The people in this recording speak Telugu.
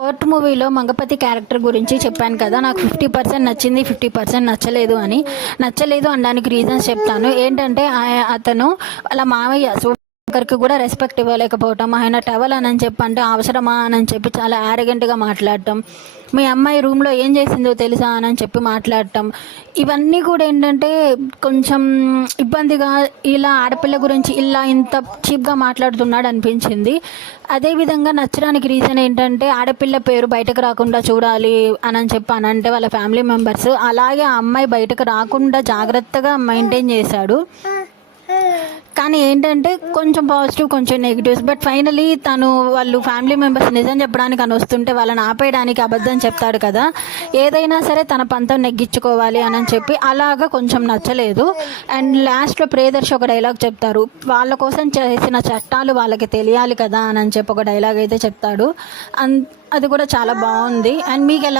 కోర్ట్ మూవీలో మంగపతి క్యారెక్టర్ గురించి చెప్పాను కదా, నాకు 50% నచ్చింది, 50% నచ్చలేదు అని. నచ్చలేదు అనడానికి రీజన్స్ చెప్తాను. ఏంటంటే అతను వాళ్ళ మామయ్య శివశంకర్కి కూడా రెస్పెక్ట్ ఇవ్వలేకపోవటం, ఆయన టవల్ అని చెప్పి అంటే అవసరమా అని చెప్పి చాలా యారగెంట్గా మాట్లాడటం, మీ అమ్మాయి రూమ్లో ఏం చేసిందో తెలుసా అని చెప్పి మాట్లాడటం, ఇవన్నీ కూడా ఏంటంటే కొంచెం ఇబ్బందిగా, ఇలా ఆడపిల్ల గురించి ఇలా ఇంత చీప్గా మాట్లాడుతున్నాడు అనిపించింది. అదేవిధంగా నచ్చడానికి రీజన్ ఏంటంటే ఆడపిల్ల పేరు బయటకు రాకుండా చూడాలి అని చెప్పి అని అంటే వాళ్ళ ఫ్యామిలీ మెంబర్స్, అలాగే ఆ అమ్మాయి బయటకు రాకుండా జాగ్రత్తగా మెయింటైన్ చేశాడు. కానీ ఏంటంటే కొంచెం పాజిటివ్ కొంచెం నెగిటివ్స్. బట్ ఫైనలీ తను వాళ్ళు ఫ్యామిలీ మెంబర్స్ నిజం చెప్పడానికి అని వస్తుంటే వాళ్ళని ఆపేయడానికి అబద్ధం చెప్తాడు కదా, ఏదైనా సరే తన పంతం నెగ్గించుకోవాలి అని చెప్పి అలాగా కొంచెం నచ్చలేదు. అండ్ లాస్ట్లో ప్రియదర్శి ఒక డైలాగ్ చెప్తారు, వాళ్ళ కోసం చేసిన చట్టాలు వాళ్ళకి తెలియాలి కదా అని చెప్పి ఒక డైలాగ్ అయితే చెప్తాడు. అది కూడా చాలా బాగుంది. అండ్ మీకు ఎలా